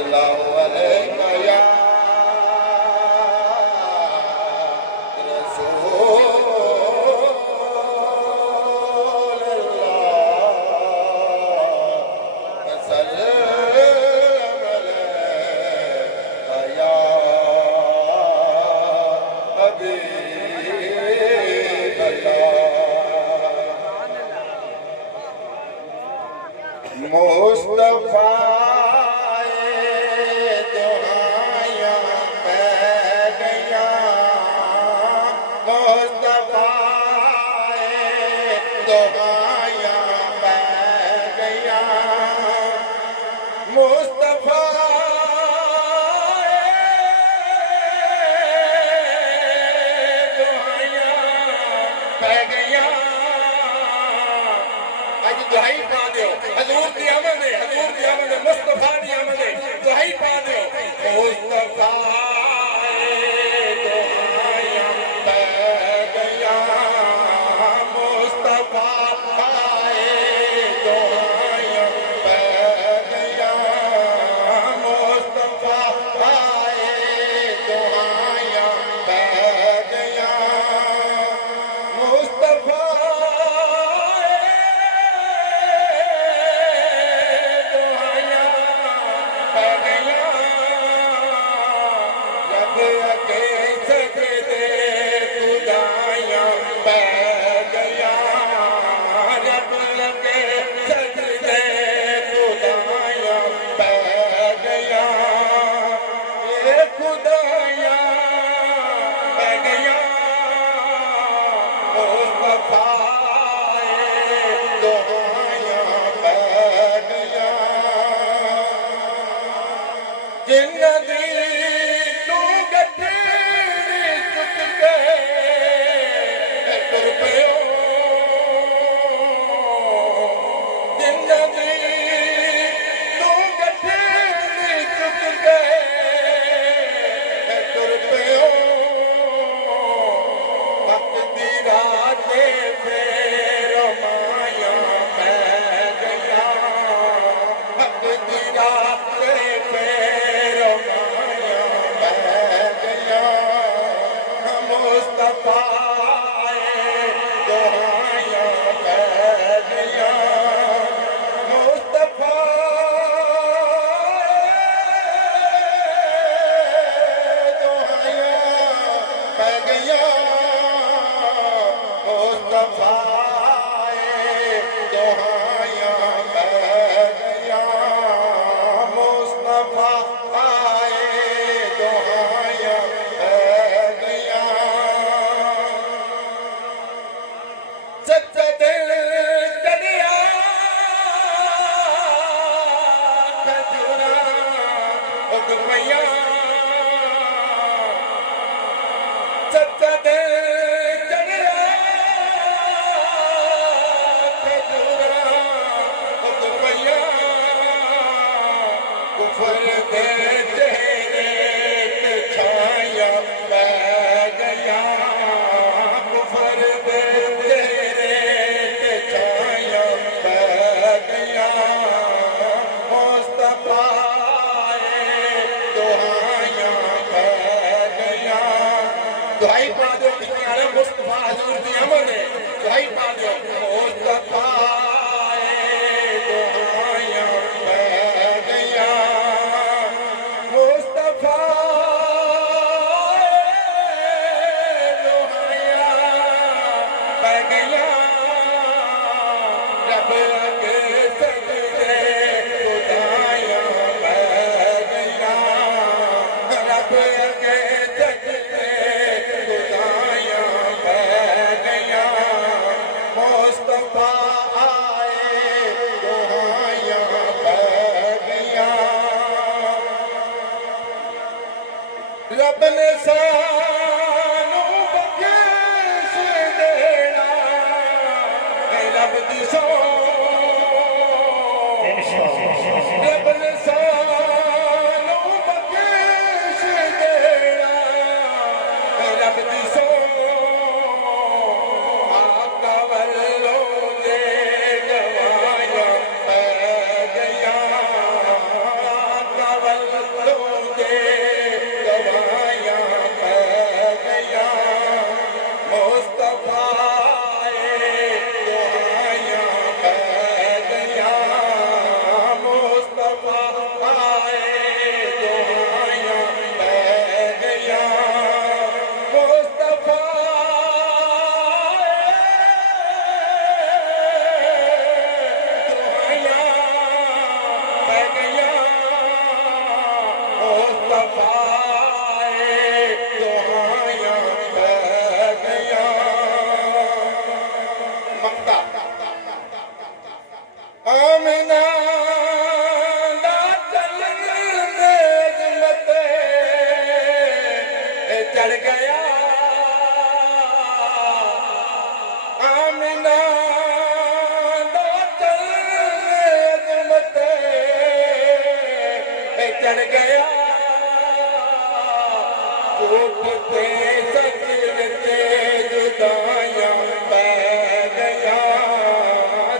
सल्लल्लाहु अलैहि या मुस्तफा दुहाया पै गया मुस्तफा दुहाया पै गया मुस्तफा दुहाया पै गया अज दुहाई पा दो हजूर दी आमद मुस्तफा दी आमद दुहाई पा दो मुस्तफा दुहाया पै गया मुस्तफा दुहाया पै गया मुस्तफा दुहाया पै गया मुस्तफा दुहाई पा दो मुस्तफा हजूर दी आमद दुहाई पा दो मुस्तफा दुहाया पै गया मुस्तफा दुहाया पै गया रब के सजदे खुदाया पै गया रब के रब ने सानू बख्श देना रब दी सौ रब ने सानू बख्श देना रब दी सौ आका वल्लों दे गवाया पै गया आका वल्लों आमिना चढ़ गया आमिना चढ़ गया झूठते सच ते जुदाइयां पै गया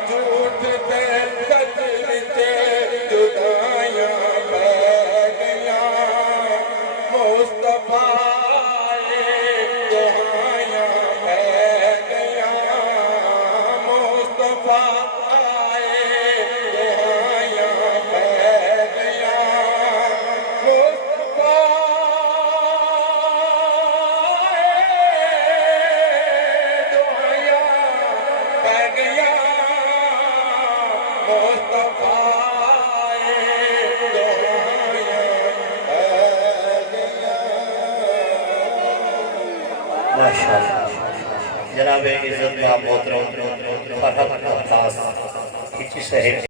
झूठते सच ते जुदाइयां पै गया मुस्तफा जनाब इज्जत मोहतरम फरहत अब्बास